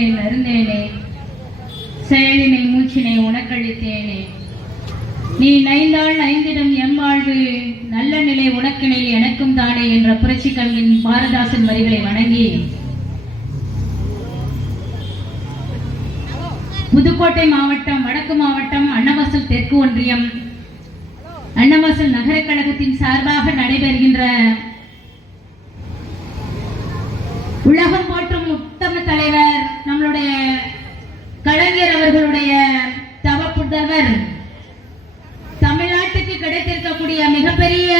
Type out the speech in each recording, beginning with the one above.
அருந்தேன் அருந்தேனே செயலினை மூச்சினை உனக்கழித்தேனே. நீ நைந்தாள் ஐந்திடம் எம்மாழ்வு நல்ல நிலை உனக்கினை எனக்கும் தானே என்ற புரட்சி கவிஞன் பாரதாசன் வரிகளை வணங்கி. புதுக்கோட்டை மாவட்டம் வடக்கு மாவட்டம் அன்னவாசல் தெற்கு ஒன்றியம். அன்னவாசல் நகரக் கழகத்தின் சார்பாக நடைபெறுகின்ற உலகம் போற்றும் உத்தம தலைவர் நம்மளுடைய கலைஞர் அவர்களுடைய தவப்புதவர் தமிழ்நாட்டுக்கு கிடைத்திருக்கக்கூடிய மிகப்பெரிய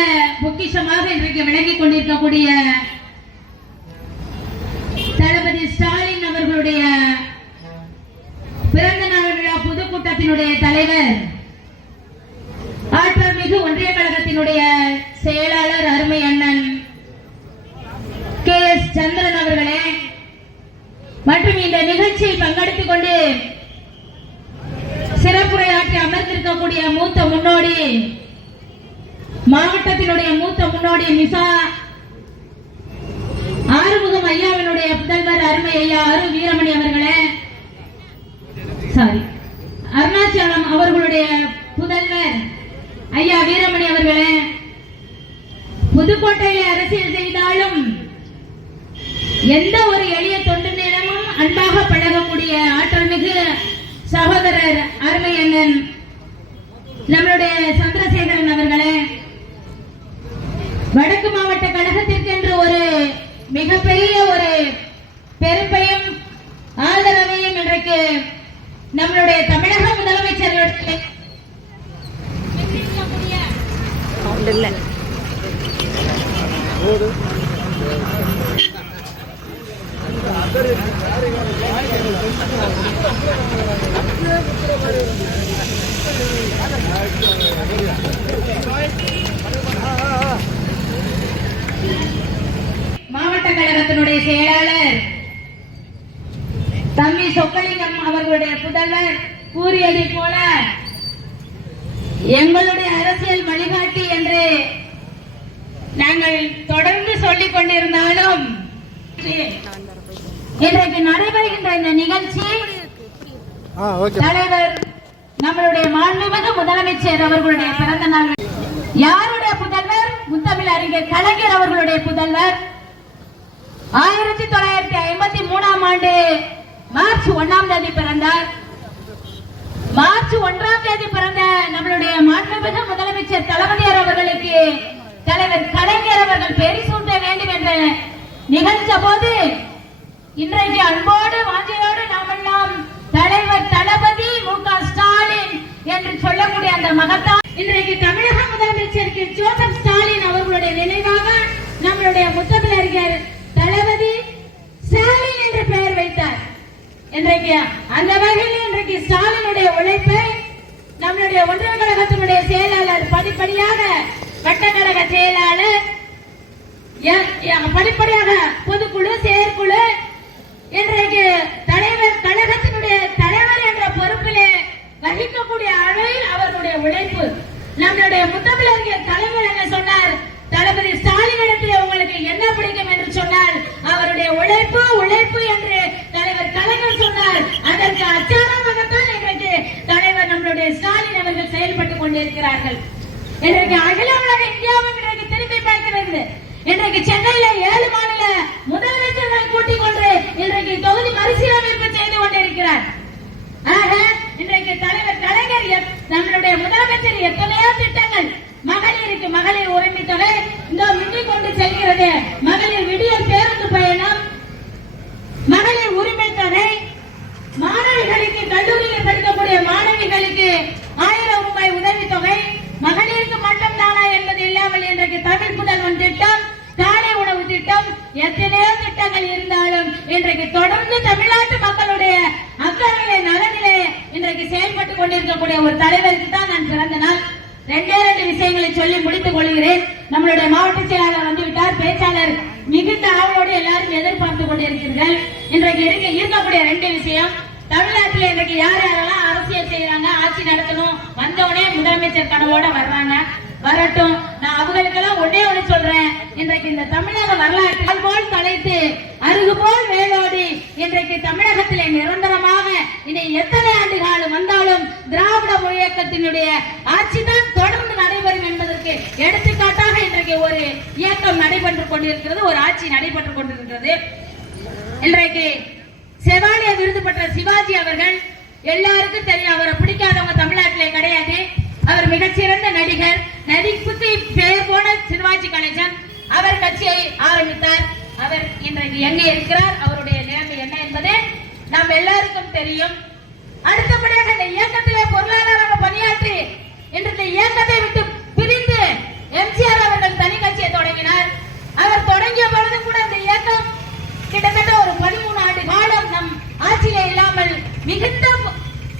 பொக்கிஷமாக இன்றைக்கு விளங்கிக் கொண்டிருக்கக்கூடிய தளபதி ஸ்டாலின் அவர்களுடைய பிறந்த நாள் விழா பொதுக்கூட்டத்தினுடைய தலைவர். ஆற்றல் மிகு ஒன்றிய கழகத்தினுடைய செயலாளர் அருமை அண்ணன் கே எஸ் சந்திரன் அவர்களே மற்றும் இந்த நிகழ்ச்சியில் பங்கெடுத்துக் கொண்டு சிறப்புரையாற்றி அமர்ந்திருக்கக்கூடிய மூத்த முன்னோடி மாவட்டத்தினுடைய மூத்த முன்னோடி மிசா ஆறுமுகம் ஐயாவினுடைய புதல்வர் அருமை ஐயா அரு வீரமணி அவர்களே. சாரி அருணாச்சலம் அவர்களுடைய புதல்வர் ஐயா வீரமணி அவர்களே. புதுக்கோட்டையில அரசியல் செய்தாலும் எந்த ஒரு எளிய தொண்டு அன்பாக பழகக்கூடிய ஆற்றல் மிகு சகோதரர் அருமை அண்ணன் நம்மளுடைய சந்திரசேகரன் அவர்களே வடக்கு மாவட்ட கழகத்திற்கென்று ஒரு மிகப்பெரிய ஒரு பெருப்பையும் ஆதரவையும் இன்றைக்கு நம்மளுடைய தமிழக முதலமைச்சர்களுடைய மாவட்ட கழகத்தினுடைய செயலாளர் தம்பி சொக்கலிங்கம் அவர்களுடைய புதல்வர் கூறியதை போல எங்களுடைய அரசியல் வழிகாட்டி என்று நாங்கள் தொடர்ந்து சொல்லிக் கொண்டிருந்தாலும் இன்றைக்கு நடைபெறுகின்ற இந்த நிகழ்ச்சி தலைவர் நம்மளுடைய மாண்புமிகு முதலமைச்சர் அவர்களுடைய பிறந்த நாள் யாருடைய புதல்வர்? முத்தமிழ் அறிஞர் கலைஞர் அவர்களுடைய புதல்வர். ஆயிரத்தி தொள்ளாயிரத்தி ஐம்பத்தி மூணாம் ஆண்டு மார்ச் ஒண்ணாம் தேதி பிறந்தார். மார்ச் ஒன்றாம் தேதி பிறந்த நம்மளுடைய மாண்புமிகு முதலமைச்சர் தளபதியார் அவர்களுக்கு தலைவர் கலைஞர் அவர்கள் பெரிசூட்ட வேண்டும் என்று நிகழ்ச்ச போது இன்றைக்கு அன்போடு வாஞ்சையோடு நாமெல்லாம் தலைவர் தளபதி மு க. ஸ்டாலின் என்று சொல்லக்கூடிய அந்த மகத்தா இன்றைக்கு தமிழக முதலமைச்சருக்கு ஜோசப் ஸ்டாலின் அவர்களுடைய நினைவாக நம்மளுடைய முத்தமிழறிஞர் தளபதி ஸ்டாலின் என்று பெயர் வைத்தார். இன்றைக்கு அந்த வகையில் இன்றைக்கு ஸ்டாலினுடைய உழைப்பை நம்மளுடைய ஒன்றிய கழகத்தினுடைய செயலாளர் படிப்படியாக வட்டக்கழக செயலாளர் எ- எ- படிப்படியாக பொதுக்குழு செயற்குழு இன்றைக்கு தலைவர் கழகத்தினுடைய தலைவர் என்ற பொறுப்பிலே வகிக்கக்கூடிய அளவில் அவர்களுடைய உழைப்பு நம்மளுடைய முத்தமிழறிஞர் தலைவர் என்ன சொன்னார் தளபதி ஸ்டாலின் இடத்திலே உங்களுக்கு என்ன பிடிக்கும் என்று சொன்னால் அவருடைய உழைப்பு உழைப்பு என்று தலைவர் கலைஞர் சொன்னார். அதற்கு அச்சாரமாகத்தான் இன்றைக்கு தலைவர் நம்மளுடைய ஸ்டாலின் அவர்கள் செயல்பட்டுக் கொண்டிருக்கிறார்கள். இன்றைக்கு அகில உலக இந்தியாவும் இன்றைக்கு திரும்பி பார்க்கிறது. இன்றைக்கு சென்னையில ஏழு மாநில முதலமைச்சர்களை கூட்டிக் கொண்டு இன்றைக்கு தொகுதி மறுசீரமைப்பு செய்து கொண்டிருக்கிறார். ஆக இன்றைக்கு தலைவர் கலைஞர் நம்மளுடைய முதலமைச்சர் எத்தனையோ திட்டங்கள் மகளிருக்கு மகளிர் உரிமை தொகை இந்த மின்னிக் கொண்டு செல்கிறது மகளிர் விடியல் பேருந்து பயணம் மகளிர் உரிமை தொகை மாணவிகளுக்கு கல்லூரியில் படிக்கக்கூடிய மாணவிகளுக்கு ஆயிரம் ரூபாய் உதவித்தொகை மகளிருக்கு மட்டும் தானா என்பது இல்லாமல் இன்றைக்கு தமிழ் புதல்வன் திட்டம் காலை உணவு திட்டம் எத்தனையோ திட்டங்கள் இருந்தாலும் இன்றைக்கு தொடர்ந்து தமிழ்நாட்டு மக்களுடைய அக்கறையிலே நலனிலே இன்றைக்கு செயல்பட்டு கொண்டிருக்கக்கூடிய ஒரு தலைவருக்கு தான் நான் பிறந்த நாள். ரெண்டே ரெண்டு விஷயங்களை சொல்லி முடித்துக் கொள்கிறேன். நம்மளுடைய மாவட்ட செயலாளர் வந்து விட்டார் பேச்சாளர் மிகுந்த ஆவலோடு எல்லாரும் எதிர்பார்த்து கொண்டிருக்கிறீர்கள். இன்றைக்கு இருக்க இருக்கக்கூடிய ரெண்டு விஷயம் தமிழ்நாட்டில் இன்றைக்கு யார் யாரெல்லாம் அரசியல் செய்யறாங்க ஆட்சி நடத்தணும் வந்தவுடனே முதலமைச்சர் கனவோட வர்றாங்க. வரட்டும். நான் அவங்களுக்கெல்லாம் ஒன்னே ஒண்ணு சொல்றேன். இன்றைக்கு இந்த தமிழக வரலாற்று போல் தலைத்து அருகு போல் வேலோடி இன்றைக்கு தமிழகத்திலே நிரந்தரமாக இனி எத்தனை ஆண்டு காலம் வந்தாலும் திராவிட இயக்கத்தினுடைய ஆட்சி தான் தொடர்ந்து நடைபெறும் என்பதற்கு எடுத்துக்காட்டாக இன்றைக்கு ஒரு இயக்கம் நடைபெற்றுக் கொண்டிருக்கிறது ஒரு ஆட்சி நடைபெற்றுக் கொண்டிருக்கிறது. இன்றைக்கு செவாலிய விருது பெற்ற சிவாஜி அவர்கள் எல்லாருக்கும் தெரியும் அவரை பிடிக்காதவங்க தமிழ்நாட்டிலே கிடையாது. அவர் மிகச்சிறந்த நடிகர் நடிப்புக்கு பெயர் போன சிவாஜி கணேசன் அவர் கட்சியை ஆரம்பித்தார். அவர் இன்றைக்கு எங்கே இருக்கிறார் அவருடைய நிலைமை என்ன என்பது நாம் எல்லாருக்கும் தெரியும். அடுத்தபடியாக இந்த இயக்கத்திலே பொருளாதாரமாக பணியாற்றி இன்று இந்த இயக்கத்தை விட்டு பிரிந்து எம்ஜிஆர் அவர்கள் தனி கட்சியை தொடங்கினார். அவர் தொடங்கிய பொழுது கூட இந்த இயக்கம் கிட்டத்தட்ட ஒரு பதிமூணு ஆண்டு காலம் நம் ஆட்சியிலே இல்லாமல் மிகுந்த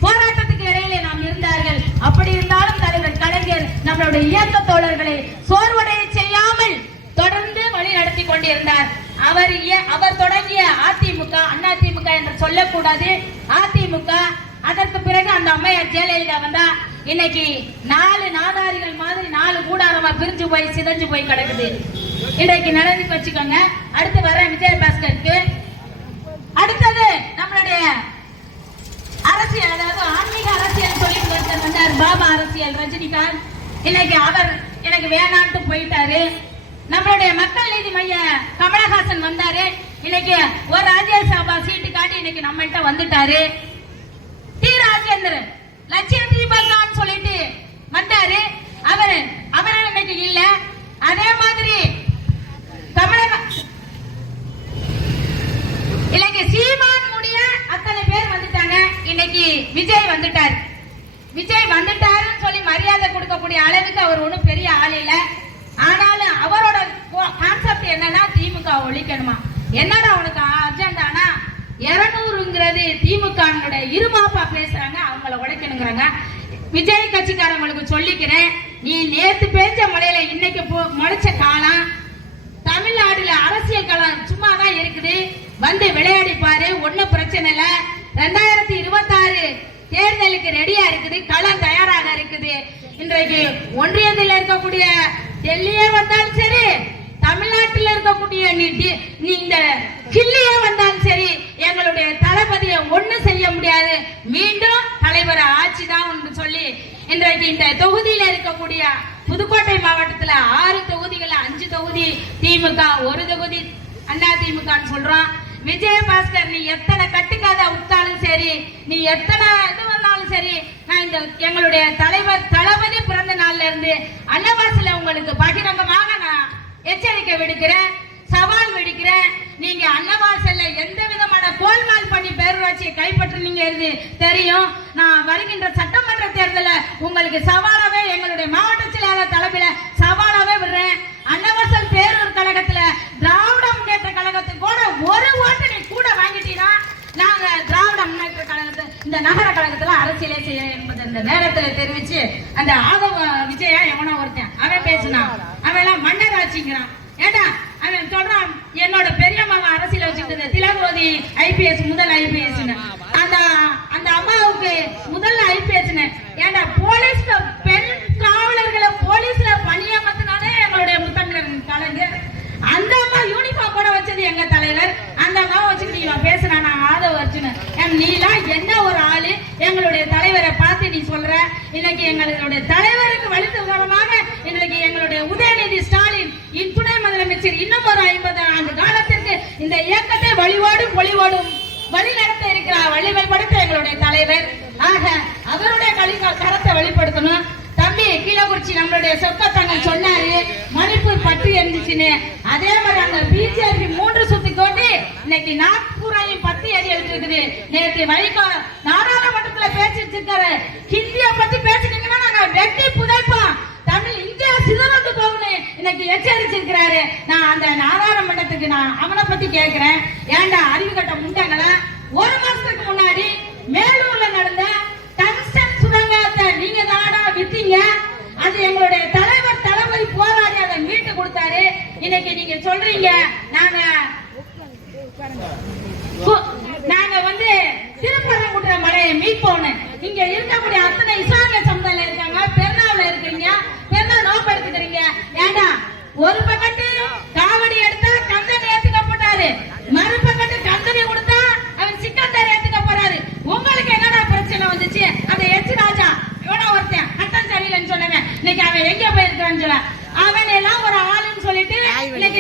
போராட்டத்துக்கு இடையிலே நாம் இருந்தார்கள் அப்படி இருந்தாலும் தலைவர் கலைஞர் நம்மளுடைய இயக்க தோழர்களை சோர்வடைய செய்யாமல் தொடர்ந்து வழி நடத்தி கொண்டிருந்தார் அவர் அவர் தொடங்கிய அதிமுக அண்ணா அதிமுக என்று சொல்லக்கூடாது. அதிமுக அதற்கு பிறகு அந்த அம்மையார் ஜெயலலிதா வந்தா இன்னைக்கு நாலு நாதாரிகள் மாதிரி நாலு கூடாரமா பிரிஞ்சு போய் சிதைஞ்சு போய் கிடக்குது. இன்றைக்கு நடந்து வச்சுக்கோங்க. அடுத்து வர விஜயபாஸ்கருக்கு. அடுத்தது நம்மளுடைய அரசியல் அதாவது ஆன்மீக அரசியல் சொல்லிட்டு வந்தார். பாபா அரசியல் ரஜினிகாந்த். இன்னைக்கு அவர் எனக்கு வேணான்ட்டு போயிட்டாரு. நம்மளுடைய மக்கள் நீதி மைய கமலஹாசன் வந்தாரு. இன்னைக்கு ஒரு ராஜ்யசபா சீட்டு காட்டி இன்னைக்கு நம்மள்கிட்ட வந்துட்டாரு. டி ராஜேந்திரன் லட்சிய தீபகான்னு சொல்லிட்டு வந்தாரு. அவரு அவரு இன்னைக்கு இல்ல. அதே மாதிரி தமிழக இன்னைக்கு சீமான் முடிய அத்தனை பேர் வந்துட்டாங்க. இன்னைக்கு விஜய் வந்துட்டார். விஜய் வந்துட்டாருன்னு சொல்லி மரியாதை கொடுக்கக்கூடிய அளவுக்கு அவர் ஒன்றும் பெரிய ஆள் இல்லை. ஆனா கான்செப்ட் என்னன்னா திமுக ஒழிக்கணுமா? என்னடா உனக்கு அஜெண்டானா இருநூறுங்கிறது திமுக இருமாப்பா பேசுறாங்க அவங்கள உழைக்கணுங்கிறாங்க விஜய் கட்சிக்காரங்களுக்கு சொல்லிக்கிறேன் நீ நேத்து பேஞ்ச மழையில இன்னைக்கு போ- முளைச்ச காலம் தமிழ்நாடுல அரசியல் களம் சும்மா தான் இருக்குது. வந்து விளையாடி பாரு பிரச்சனை இல்ல. ரெண்டாயிரத்தி இருபத்தாறு தேர்தலுக்கு ரெடியா இருக்குது களம் தயாராக இருக்குது. இன்றைக்கு ஒன்றியத்தில் இருக்கக்கூடிய டெல்லியே வந்தாலும் சரி தமிழ்நாட்டில் இருக்கக்கூடிய நீ இந்த கில்லியே வந்தாலும் சரி எங்களுடைய தளபதியை ஒண்ணு செய்ய முடியாது. மீண்டும் தலைவர் ஆட்சி தான் சொல்லி இன்றைக்கு இந்த தொகுதியில இருக்கக்கூடிய புதுக்கோட்டை மாவட்டத்துல ஆறு தொகுதிகள் அஞ்சு தொகுதி திமுக ஒரு தொகுதி அண்ணா திமுகன்னு சொல்றோம். விஜயபாஸ்கர் நீ எத்தனை கட்டுக்காத உத்தாலும் சரி நீ எத்தனை இது வந்தாலும் சரி நான் இந்த எங்களுடைய தலைவர் தளபதி பிறந்த நாள்ல இருந்து அன்னவாசல உங்களுக்கு பகிரங்கமாக நான் எச்சரிக்கை விடுக்கிறேன் சவால் விடுக்கிறேன் நீங்க அன்னவாசல்ல எந்த விதமான கோல்மால் பண்ணி பேரூராட்சியை கைப்பற்றுனீங்க தெரியும்? நான் வருகின்ற சட்டமன்ற தேர்தல உங்களுக்கு சவாலாவே எங்களுடைய மாவட்ட செயலாளர் தலைமையில சவாலாவே விடுறேன். அன்னவாசல் பேரூர் கழகத்துல திராவிட முன்னேற்ற கழகத்துக்கு கூட ஒரு ஓட்டு நீ கூட வாங்கிட்டீங்கன்னா நாங்க திராவிட முன்னேற்ற கழகத்தை இந்த நகர கழகத்துல அரசியலே செய்ய என்பது இந்த நேரத்துல தெரிவிச்சு அந்த ஆதவ விஜயா எவனோ ஒருத்தன் அவன் பேசினான். ஆட்சிங்கிறான் ஏண்டா? அவன் சொல்றான் என்னோட பெரிய மகன் அரசியல் வச்சுக்கிட்டு திலகவதி ஐபிஎஸ் முதல் ஐபிஎஸ் அந்த அந்த அம்மாவுக்கு முதல் ஐபிஎஸ் ஏண்டா போலீஸ் பெண் காவலர்களை போலீஸ்ல பணியமர்த்தினாலே எங்களுடைய முத்தமிழர் கலைஞர் அந்த அம்மா யூனிஃபார்ம் கூட வச்சது எங்க தலைவர். அந்த அம்மா வச்சுக்கிட்டு இவன் பேசுறான் நான் ஆதவ அர்ஜுனன். ஏன் நீலாம் என்ன ஒரு ஆளு? எங்களுடைய தலைவரை பார்த்து நீ சொல்ற. இன்னைக்கு எங்களுடைய தலைவருக்கு வழித்து வரமாக இன்னைக்கு எங்களுடைய உதயநிதி ஸ்டாலின் இன் துணை முதலமைச்சர் இன்னும் ஒரு ஐம்பது ஆண்டு காலத்திற்கு இந்த இயக்கத்தை வழிவோடும் பொழிவோடும் வழி நடத்த இருக்கிறார் வலிமைப்படுத்த எங்களுடைய தலைவர். ஆக அவருடைய கலி கரத்தை வெளிப்படுத்தணும். தம்பி கீழக்குறிச்சி நம்மளுடைய சொக்கத்தங்கம் சொன்னாரு. மணிப்பூர் பற்றி எரிஞ்சிச்சுன்னு. அதே மாதிரி அந்த பிஜேபி மூன்று சுத்தி கோட்டி இன்னைக்கு நாக்பூரையும் பத்து எரி எடுத்துருக்குது நேற்று வைகோ நாடாளுமன்றத்துல பேசிட்டு இருக்காரு. ஹிந்திய பத்தி பேசினீங்கன்னா நாங்க வெட்டி இன்னைக்கு எச்சரிச்சிருக்கிறாரு. நான் அந்த நாடாளுமன்றத்துக்கு நான் அவனை பத்தி கேக்குறேன். ஏண்டா அறிவு கட்ட முண்டாங்களா ஒரு மாசத்துக்கு முன்னாடி மேலூர்ல நடந்த டங்ஸ்டன் சுரங்கத்தை நீங்க தானா வித்தீங்க. அது எங்களுடைய தலைவர் தளபதி போராடி அதை மீட்டு கொடுத்தாரு. இன்னைக்கு நீங்க சொல்றீங்க நாங்க நாங்க வந்து திருப்பரங்குன்ற மலையை மீட்போம்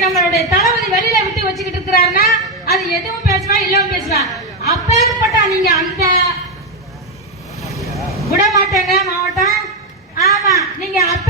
நம்மளுடைய தளபதி வெளியில விட்டு வச்சுக்கிட்டு இருக்கிறாருன்னா அது எதுவும் பேசுவா இல்லவும் பேசுவா? அப்பேற்பட்ட நீங்க அந்த விட மாட்டேங்க மாவட்டம். ஆமா நீங்க அப்ப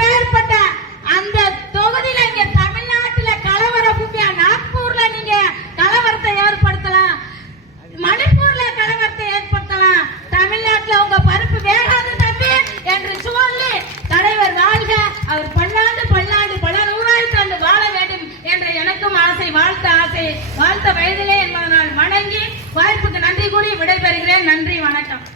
வாழ்த்த